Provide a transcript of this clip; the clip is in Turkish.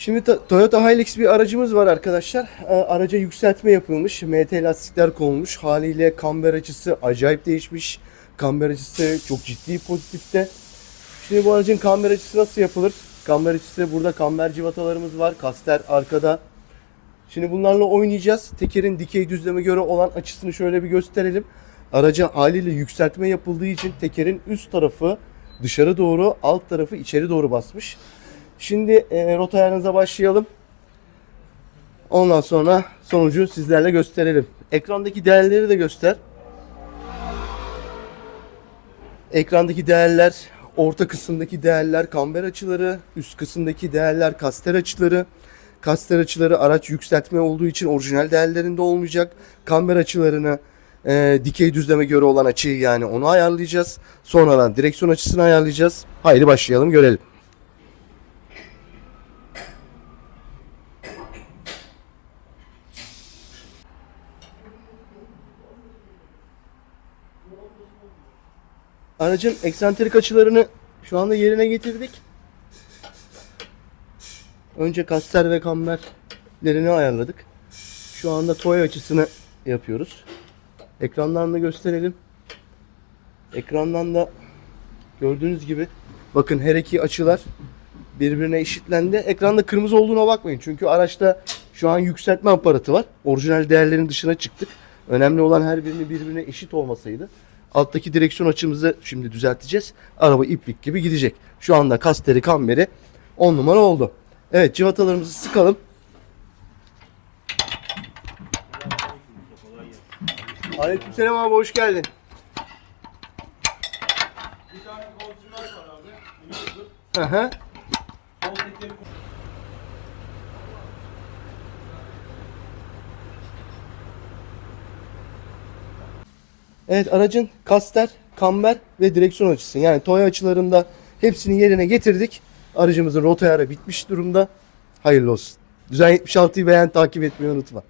Şimdi to- Toyota Hilux bir aracımız var arkadaşlar. Ee, Araca yükseltme yapılmış. MT lastikler konmuş. Haliyle kamber açısı acayip değişmiş. Kamber açısı çok ciddi pozitifte. Şimdi bu aracın kamber açısı nasıl yapılır? Kamber açısı burada kamber civatalarımız var. Kaster arkada. Şimdi bunlarla oynayacağız. Tekerin dikey düzleme göre olan açısını şöyle bir gösterelim. Araca haliyle yükseltme yapıldığı için tekerin üst tarafı dışarı doğru, alt tarafı içeri doğru basmış. Şimdi e, rota ayarınıza başlayalım. Ondan sonra sonucu sizlerle gösterelim. Ekrandaki değerleri de göster. Ekrandaki değerler, orta kısımdaki değerler kamber açıları, üst kısımdaki değerler kaster açıları. Kaster açıları araç yükseltme olduğu için orijinal değerlerinde olmayacak. Kamber açılarını e, dikey düzleme göre olan açıyı yani onu ayarlayacağız. Sonradan direksiyon açısını ayarlayacağız. Haydi başlayalım görelim. Aracın eksantrik açılarını şu anda yerine getirdik. Önce kaster ve kamberlerini ayarladık. Şu anda toy açısını yapıyoruz. Ekrandan da gösterelim. Ekrandan da gördüğünüz gibi bakın her iki açılar birbirine eşitlendi. Ekranda kırmızı olduğuna bakmayın. Çünkü araçta şu an yükseltme aparatı var. Orijinal değerlerin dışına çıktık. Önemli olan her birini birbirine eşit olmasaydı. Alttaki direksiyon açımızı şimdi düzelteceğiz. Araba iplik gibi gidecek. Şu anda kasteri kamberi 10 numara oldu. Evet civatalarımızı sıkalım. Aleykümselam abi hoş geldin. Bir tane kontürler var abi. Hı. Sol tekeri Evet aracın kaster, kamber ve direksiyon açısı yani toy açılarında hepsini yerine getirdik. Aracımızın rota ayarı bitmiş durumda. Hayırlı olsun. Düzen 76'yı beğen takip etmeyi unutma.